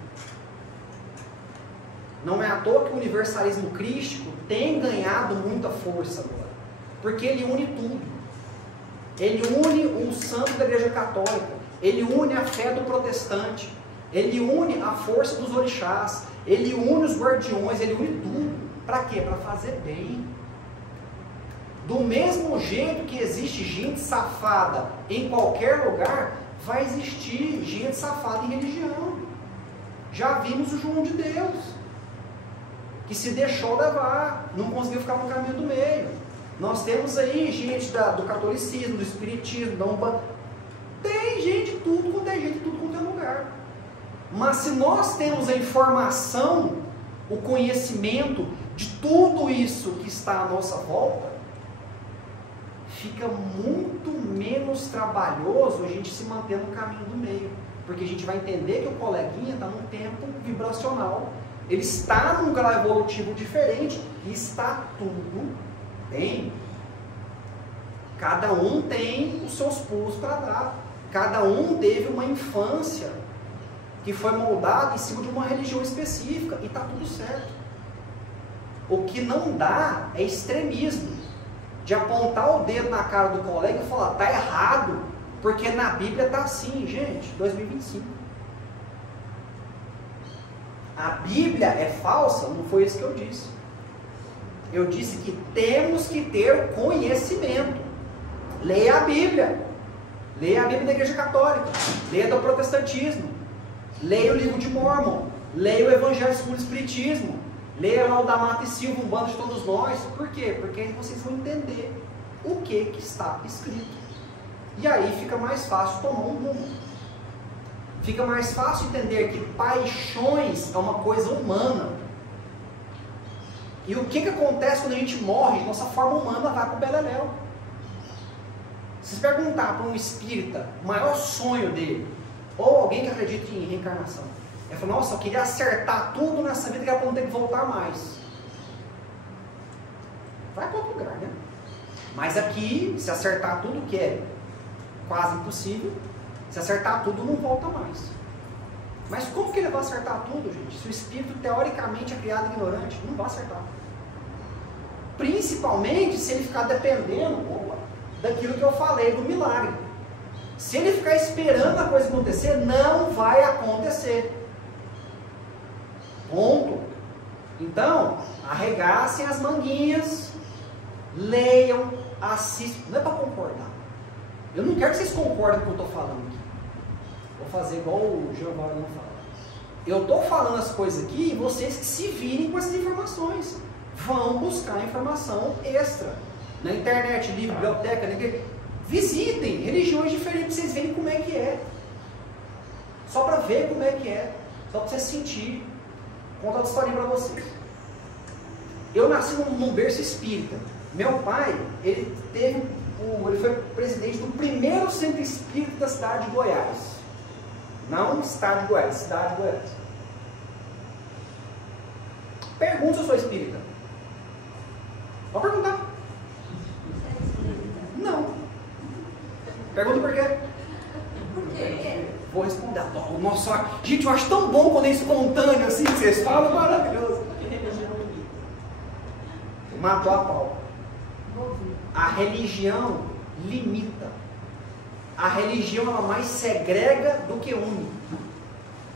Não é à toa que o universalismo crístico tem ganhado muita força agora, porque ele une tudo. Ele une o santo da Igreja Católica, ele une a fé do protestante, ele une a força dos orixás, ele une os guardiões, ele une tudo. Para quê? Para fazer bem. Do mesmo jeito que existe gente safada em qualquer lugar, vai existir gente safada em religião. Já vimos o João de Deus, que se deixou levar, não conseguiu ficar no caminho do meio. Nós temos aí gente do catolicismo, do espiritismo, da umbanda. Tem gente tudo quanto é gente, tudo quanto é lugar. Mas se nós temos a informação, o conhecimento de tudo isso que está à nossa volta, fica muito menos trabalhoso a gente se manter no caminho do meio. Porque a gente vai entender que o coleguinha está num tempo vibracional, ele está num grau evolutivo diferente e está tudo bem. Cada um tem os seus pulos para dar. Cada um teve uma infância que foi moldada em cima de uma religião específica e está tudo certo. O que não dá é extremismo, de apontar o dedo na cara do colega e falar, está errado, porque na Bíblia está assim, gente, 2025. A Bíblia é falsa? Não foi isso que eu disse. Eu disse que temos que ter conhecimento. Leia a Bíblia. Leia a Bíblia da Igreja Católica. Leia do protestantismo. Leia o livro de Mórmon. Leia o Evangelho segundo o Espiritismo. Leia lá o da Mata e Silva, um bando de todos nós. Por quê? Porque aí vocês vão entender o que está escrito. E aí fica mais fácil tomar um rumo. Fica mais fácil entender que paixões é uma coisa humana. E o que acontece quando a gente morre? Nossa forma humana vai para o beleléu. Se você perguntar para um espírita o maior sonho dele, ou alguém que acredita em reencarnação, ele fala, nossa, eu queria acertar tudo nessa vida que era para não ter que voltar mais. Vai para outro lugar, né? Mas aqui, se acertar tudo, que é quase impossível, Se acertar tudo, não volta mais. Mas como que ele vai acertar tudo, gente? Se o espírito teoricamente é criado ignorante, não vai acertar. Principalmente se ele ficar dependendo daquilo que eu falei do milagre. Se ele ficar esperando a coisa acontecer, não vai acontecer. Ponto. Então, arregassem as manguinhas, leiam, assistam. Não é para concordar. Eu não quero que vocês concordem com o que eu estou falando aqui. Vou fazer igual o Giovanni não fala. Eu estou falando as coisas aqui e vocês que se virem com essas informações. Vão buscar informação extra. Na internet, livro, biblioteca, visitem religiões diferentes para vocês verem como é que é. Só para ver como é que é. Só para você sentir. Vou contar outra historinha para vocês. Eu nasci num berço espírita. Meu pai, ele foi presidente do primeiro centro espírita da cidade de Goiás. Não estado de Goiás, cidade de Goiás. Pergunta se eu sou espírita. Pode perguntar. Não. Pergunta por quê? Por quê? Vou responder. Nossa, gente, eu acho tão bom quando é espontâneo assim que vocês falam, maravilhoso. Que religião limita? Matou a pau. A religião limita. A religião ela mais segrega do que une.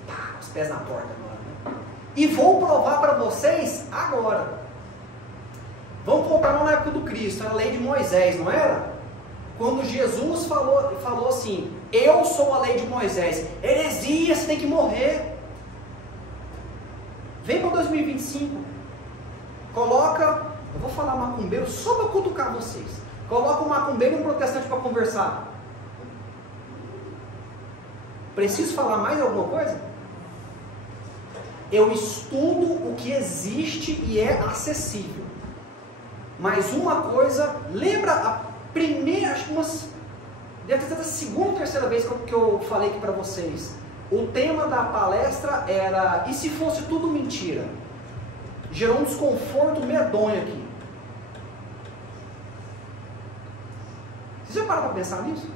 Pá, os pés na porta agora. Né? E vou provar para vocês agora. Vamos voltar lá na época do Cristo, era a lei de Moisés, não era? Quando Jesus falou assim, eu sou a lei de Moisés. Heresia, você tem que morrer. Vem para 2025. Coloca, eu vou falar macumbeiro só para cutucar vocês. Coloca um macumbeiro e um protestante para conversar. Preciso falar mais alguma coisa? Eu estudo o que existe e é acessível. Mas uma coisa, lembra a primeira, acho que deve ter sido a segunda ou terceira vez que eu falei aqui para vocês. O tema da palestra era, e se fosse tudo mentira? Gerou um desconforto medonho aqui. Vocês já pararam para pensar nisso?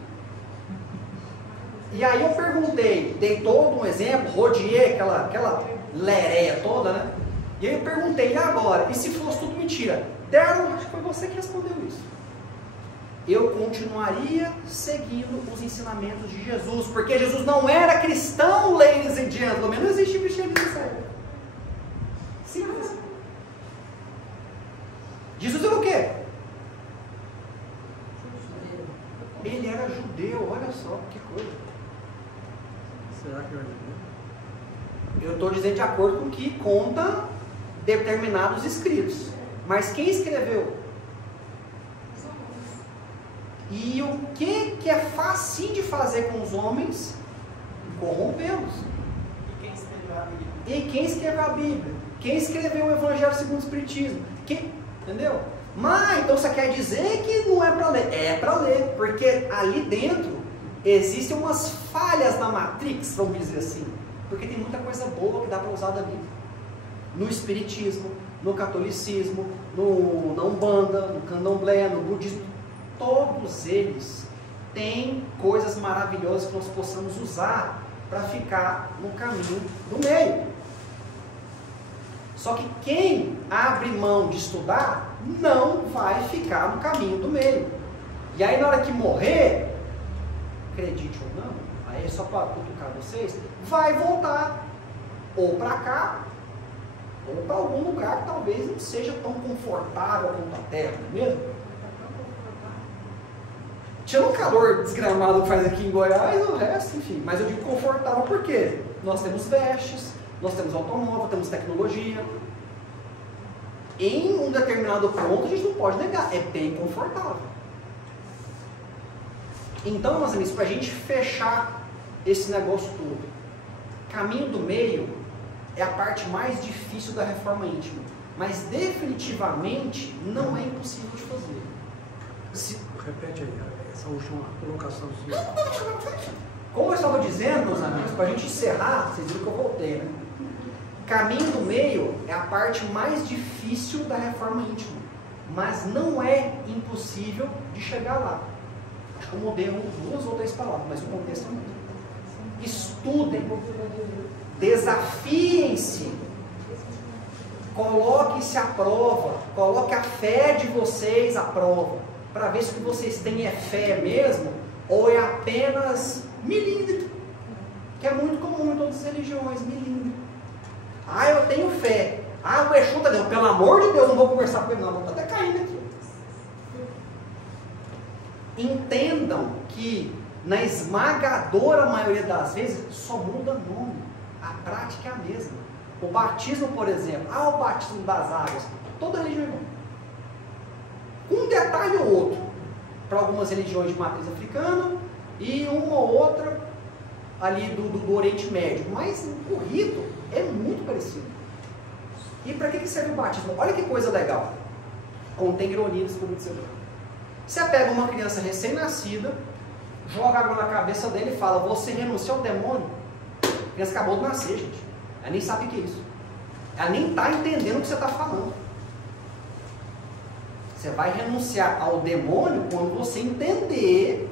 E aí eu perguntei, dei todo um exemplo, rodeei aquela lereia toda, né? E aí eu perguntei, e agora? E se fosse tudo mentira? Deram, acho que foi você que respondeu isso. Eu continuaria seguindo os ensinamentos de Jesus, porque Jesus não era cristão, ladies and gentlemen, não existe cristianismo sério. Simples. Jesus era o quê? Ele era judeu, olha só, que coisa. Será que era judeu? Eu estou dizendo de acordo com o que conta determinados escritos. Mas quem escreveu? E o que é fácil de fazer com os homens? Corrompê-los. E quem escreveu a Bíblia? E quem escreveu a Bíblia? Quem escreveu o Evangelho segundo o Espiritismo? Entendeu? Mas então você quer dizer que não é para ler? É para ler, porque ali dentro existem umas falhas na Matrix, vamos dizer assim. Porque tem muita coisa boa que dá para usar da Bíblia. No Espiritismo, no Catolicismo, na Umbanda, no Candomblé, no Budismo, todos eles têm coisas maravilhosas que nós possamos usar para ficar no caminho do meio. Só que quem abre mão de estudar não vai ficar no caminho do meio. E aí na hora que morrer, acredite ou não, aí é só para cutucar vocês, vai voltar ou para cá ou para algum lugar que talvez não seja tão confortável quanto a terra, não é mesmo? Tinha um calor desgramado que faz aqui em Goiás, o resto, enfim. Mas eu digo confortável porque nós temos vestes, nós temos automóvel, temos tecnologia. Em um determinado ponto a gente não pode negar, é bem confortável. Então, meus amigos, para a gente fechar esse negócio todo, caminho do meio é a parte mais difícil da reforma íntima, mas definitivamente não é impossível de fazer. Repete aí essa última colocação. Como eu estava dizendo, meus amigos, para a gente encerrar, vocês viram que eu voltei, né? Caminho do meio é a parte mais difícil da reforma íntima, mas não é impossível de chegar lá. Acho que eu mudei duas ou três palavras, mas o contexto é o mesmo. estudem, desafiem-se, coloquem-se à prova, coloquem a fé de vocês à prova, para ver se o que vocês têm é fé mesmo, ou é apenas milímetro, que é muito comum em todas as religiões, milímetro. Ah, eu tenho fé. Ah, o Exu está dizendo, pelo amor de Deus, não vou conversar com ele não, está até caindo aqui. Entendam que na esmagadora maioria das vezes só muda nome, a prática é a mesma. O batismo, por exemplo, o batismo das águas, toda religião é igual. Um detalhe ou outro, para algumas religiões de matriz africana e uma ou outra ali do Oriente Médio, mas o rito é muito parecido. E para que serve o batismo? Olha que coisa legal, contém ironia nesse público de ser. Você pega uma criança recém-nascida, joga água na cabeça dele e fala, você renunciou ao demônio? A criança acabou de nascer, gente. Ela nem sabe o que é isso. Ela nem está entendendo o que você está falando. Você vai renunciar ao demônio quando você entender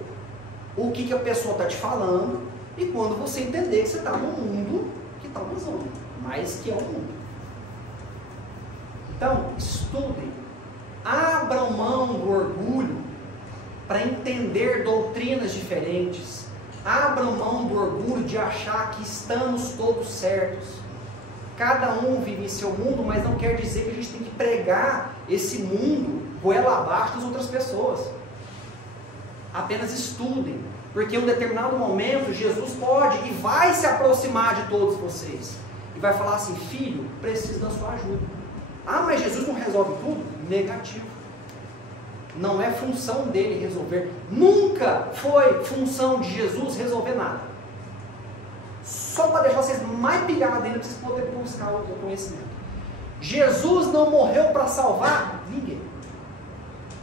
o que a pessoa está te falando e quando você entender que você está no mundo que está usando, mas que é o mundo. Então, estudem. Abram mão do orgulho para entender doutrinas diferentes. Abram mão do orgulho de achar que estamos todos certos. Cada um vive em seu mundo, mas não quer dizer que a gente tem que pregar esse mundo goela abaixo das outras pessoas. Apenas estudem, porque em um determinado momento Jesus pode e vai se aproximar de todos vocês e vai falar assim, filho, preciso da sua ajuda. Ah, mas Jesus não resolve tudo? Negativo. Não é função dele resolver. Nunca foi função de Jesus resolver nada. Só para deixar vocês mais pilhados ainda, para vocês poderem buscar o conhecimento. Jesus não morreu para salvar ninguém.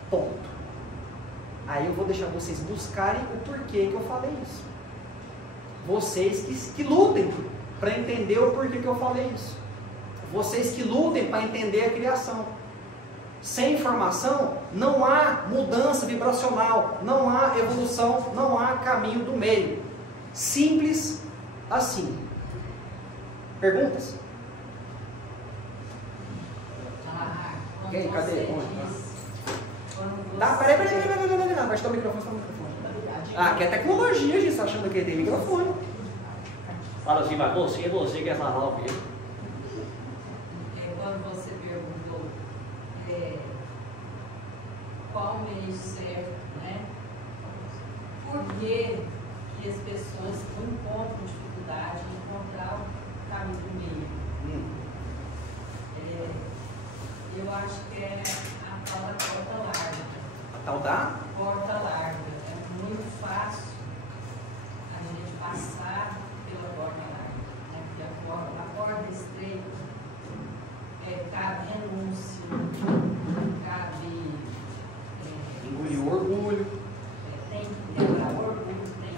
Ponto. Aí eu vou deixar vocês buscarem o porquê que eu falei isso. Vocês que lutem para entender o porquê que eu falei isso. Vocês que lutem para entender a criação. Sem informação, não há mudança vibracional, não há evolução, não há caminho do meio. Simples assim. Perguntas? Quem? Cadê? Peraí, vai estar o microfone, que é tecnologia, gente, está achando que tem microfone. Fala assim, mas você quer falar o quê? Quando você perguntou qual o meio certo, né? Por que as pessoas encontram dificuldade em encontrar o caminho do meio? Eu acho que é a tal da porta larga. A tal da? Porta larga. É muito fácil a gente passar pela porta larga, né? Porque a porta estreita cabe renúncia, cabe engolir o orgulho, tem que quebrar o orgulho, tem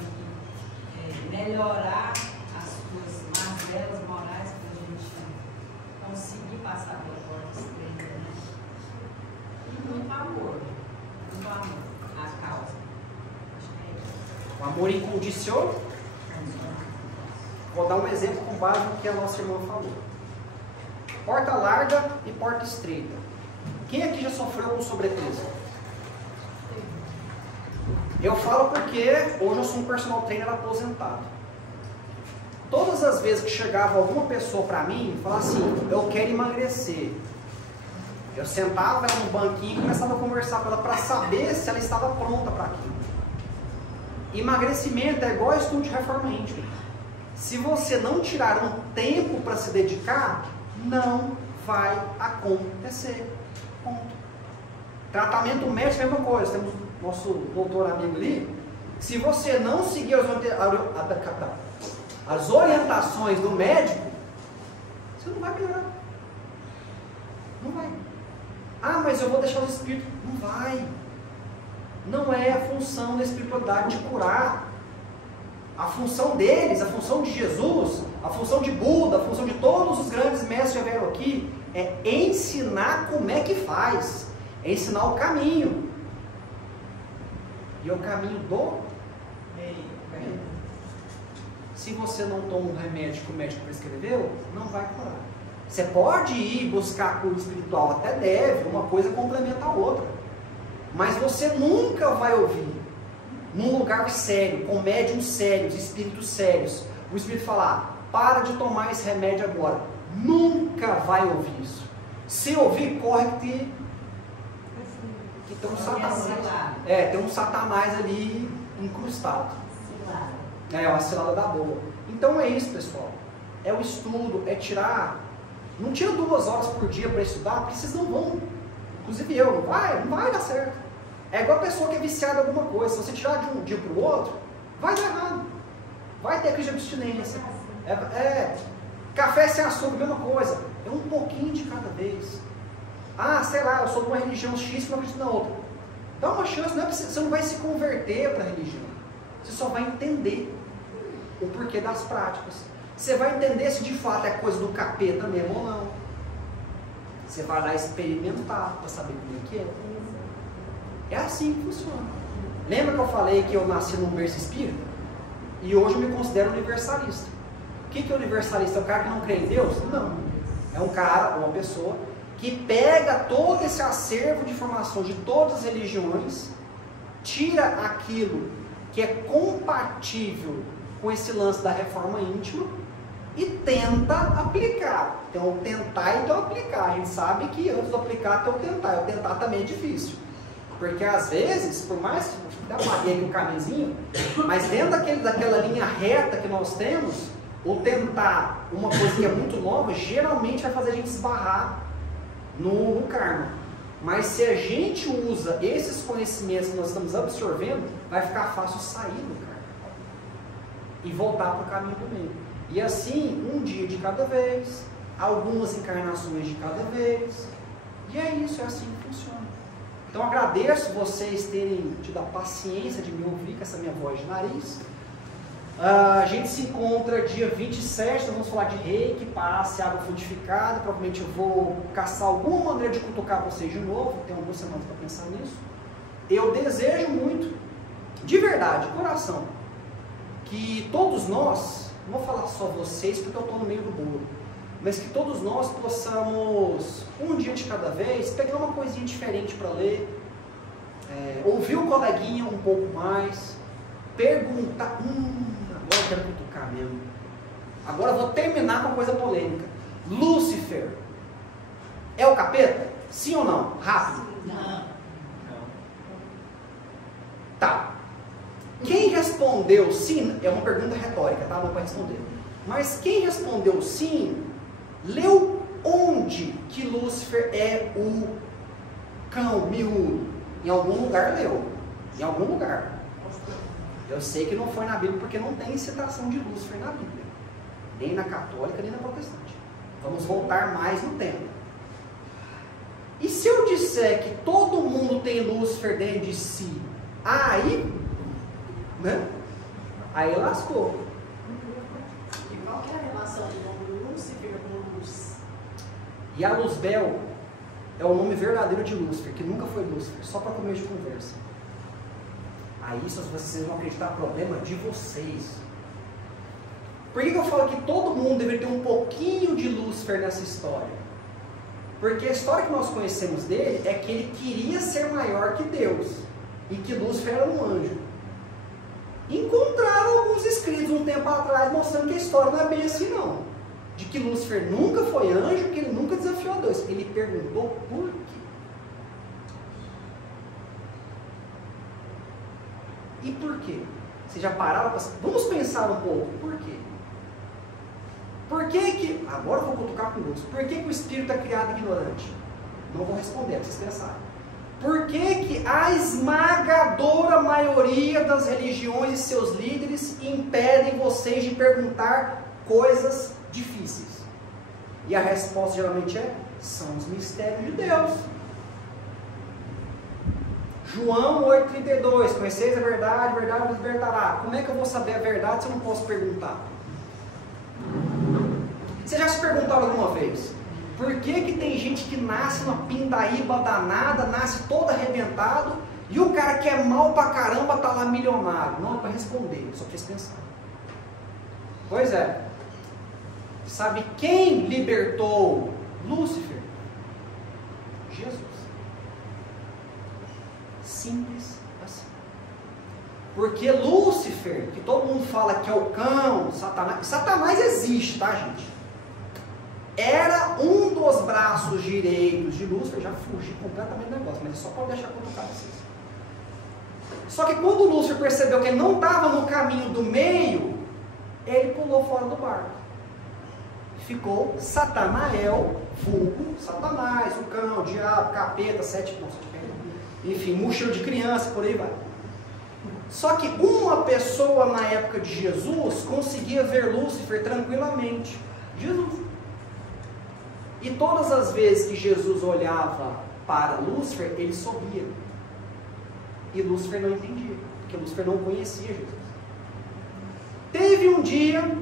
que melhorar as suas mazelas morais para a gente conseguir passar pela porta estreita, né? E muito amor à causa. Acho que é isso. o amor incondicional. Vou dar um exemplo com base no que a nossa irmã falou. Porta larga e porta estreita. Quem aqui já sofreu com sobrepeso? Eu falo porque hoje eu sou um personal trainer aposentado. Todas as vezes que chegava alguma pessoa para mim e falava assim, eu quero emagrecer, eu sentava ela no banquinho e começava a conversar com ela para saber se ela estava pronta para aquilo. Emagrecimento é igual estudo de reforma íntima. Se você não tirar um tempo para se dedicar, não vai acontecer. Ponto. Tratamento médico é a mesma coisa. Temos nosso doutor amigo ali. Se você não seguir as orientações do médico, você não vai melhorar. Não vai. Ah, mas eu vou deixar o espírito. Não vai. Não é a função da espiritualidade de curar. A função deles, a função de Jesus, a função de Buda, a função de todos os grandes mestres que já vieram aqui, é ensinar como é que faz, é ensinar o caminho. E é o caminho do meio. se você não toma um remédio que o médico prescreveu, não vai curar. Você pode ir buscar cura espiritual, até deve, uma coisa complementa a outra. Mas você nunca vai ouvir, num lugar sério, com médiums sérios, espíritos sérios, o espírito falar, para de tomar esse remédio agora. Nunca vai ouvir isso. Se ouvir, corre que tem um satanás. Tem um satanás ali incrustado. Uma cilada da boa. Então é isso, pessoal. É o estudo, é tirar. Não tira 2 horas por dia para estudar, porque vocês não vão. Inclusive eu, não vai dar certo. É igual a pessoa que é viciada em alguma coisa. Se você tirar de um dia para o outro, vai dar errado. Vai ter crise de abstinência. Café sem açúcar, mesma coisa. É um pouquinho de cada vez. Sei lá, eu sou de uma religião X que não acredito na outra. Dá uma chance, você não vai se converter para a religião. Você só vai entender o porquê das práticas. Você vai entender se de fato é coisa do capeta mesmo ou não. Você vai lá experimentar para saber como é que é. É assim que funciona. Lembra que eu falei que eu nasci num berço espírita? E hoje eu me considero universalista. O que é universalista? É o cara que não crê em Deus? Não. É um cara, uma pessoa, que pega todo esse acervo de informação de todas as religiões, tira aquilo que é compatível com esse lance da reforma íntima e tenta aplicar. Então, tentar e então aplicar. A gente sabe que antes de aplicar tem o tentar. O tentar também é difícil. Porque às vezes, por mais que dá uma barreira no caminhozinho, mas dentro daquela linha reta que nós temos, o tentar uma coisa que é muito nova, geralmente vai fazer a gente esbarrar no karma. Mas se a gente usa esses conhecimentos que nós estamos absorvendo, vai ficar fácil sair do karma e voltar para o caminho do meio. E assim, um dia de cada vez, algumas encarnações de cada vez, e é isso, é assim que funciona. Então agradeço vocês terem tido a paciência de me ouvir com essa minha voz de nariz. A gente se encontra dia 27, nós vamos falar de reiki, passe, água frutificada. Provavelmente eu vou caçar alguma maneira de cutucar vocês de novo, tenho algumas semanas para pensar nisso. Eu desejo muito, de verdade, de coração, que todos nós, não vou falar só vocês porque eu estou no meio do bolo, mas que todos nós possamos, um dia de cada vez, pegar uma coisinha diferente para ler, ouvir o coleguinha um pouco mais, perguntar, agora eu quero cutucar mesmo. Agora eu vou terminar com uma coisa polêmica. Lúcifer é o capeta? Sim ou não? Rápido. Não. Tá. Quem respondeu sim, é uma pergunta retórica, tá? Não para responder. Mas quem respondeu sim, leu onde que Lúcifer é o cão miúdo? Em algum lugar leu. Em algum lugar. Eu sei que não foi na Bíblia porque não tem citação de Lúcifer na Bíblia. Nem na católica, nem na protestante. Vamos voltar mais no tempo. E se eu disser que todo mundo tem Lúcifer dentro de si, aí, né? Aí lascou. E qual que é a relação do nome Lúcifer com luz? E a Luzbel é o nome verdadeiro de Lúcifer, que nunca foi Lúcifer, só para começo de conversa. Aí se vocês vão acreditar, problema de vocês. Por que eu falo que todo mundo deveria ter um pouquinho de Lúcifer nessa história? Porque a história que nós conhecemos dele é que ele queria ser maior que Deus e que Lúcifer era um anjo. Encontraram alguns escritos um tempo atrás mostrando que a história não é bem assim não. De que Lúcifer nunca foi anjo, que ele nunca desafiou a Deus. Ele perguntou por quê. E por quê? Vocês já pararam para... Vamos pensar um pouco. Por quê? Por que que... Agora eu vou cutucar com Lúcifer. Por que que o espírito é criado ignorante? Não vou responder, é para vocês pensarem. Por que que a esmagadora maioria das religiões e seus líderes impedem vocês de perguntar coisas difíceis? E a resposta geralmente é: são os mistérios de Deus. João 8,32, conheceis a verdade vos libertará. Como é que eu vou saber a verdade se eu não posso perguntar? Você já se perguntaram alguma vez? Por que que tem gente que nasce numa pindaíba danada, nasce todo arrebentado, e o cara que é mal pra caramba tá lá milionário? Não é para responder, só fez pensar. Pois é. Sabe quem libertou Lúcifer? Jesus. Simples assim. Porque Lúcifer, que todo mundo fala que é o cão, Satanás existe, tá, gente? Era um dos braços direitos de Lúcifer. Já fugi completamente do negócio, mas só para deixar colocar vocês. Só que quando Lúcifer percebeu que ele não estava no caminho do meio, ele pulou fora do barco. Ficou Satanael, vulgo Satanás, o cão, o diabo, capeta, enfim, mochila de criança, por aí vai. Só que uma pessoa na época de Jesus conseguia ver Lúcifer tranquilamente. Jesus. E todas as vezes que Jesus olhava para Lúcifer, ele sorria. E Lúcifer não entendia, porque Lúcifer não conhecia Jesus. Teve um dia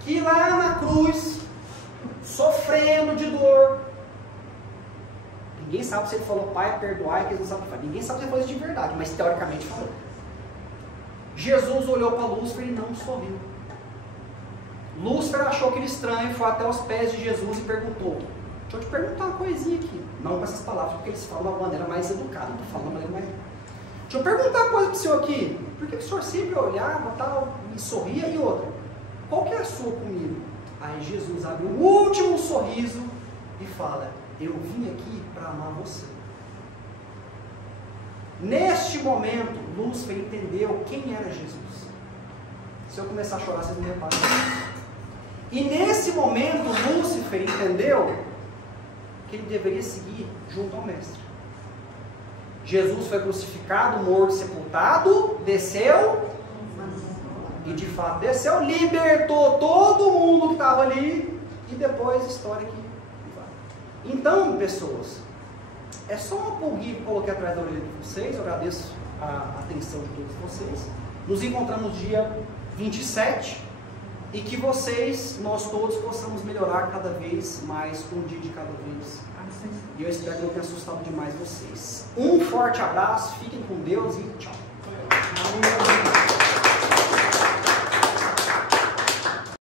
que lá na cruz, sofrendo de dor, ninguém sabe se ele falou, Pai, perdoai, que eles não sabem o que falar. Ninguém sabe se ele falou isso de verdade, mas teoricamente falou. Jesus olhou para Lúcifer e não sorriu. Lúcifer achou aquilo estranho, foi até os pés de Jesus e perguntou, deixa eu te perguntar uma coisinha aqui, não com essas palavras, porque eles falam de uma maneira mais educada, não estou falando de uma maneira mais... Deixa eu perguntar uma coisa para o senhor aqui, por que o senhor sempre olhava tal, e sorria? E outra, qual que é a sua comigo? Aí Jesus abre o último sorriso e fala, eu vim aqui para amar você. Neste momento, Lúcifer entendeu quem era Jesus. Se eu começar a chorar, vocês me reparam. E nesse momento, Lúcifer entendeu que ele deveria seguir junto ao Mestre. Jesus foi crucificado, morto, sepultado, desceu, e de fato desceu, libertou todo mundo que estava ali, e depois a história que vai. Então, pessoas, é só uma pulguinha que eu coloquei atrás da orelha de vocês, eu agradeço a atenção de todos vocês. Nos encontramos dia 27, e que nós todos possamos melhorar cada vez mais, um dia de cada vez. E eu espero que não tenha assustado demais vocês. Um forte abraço, fiquem com Deus e tchau.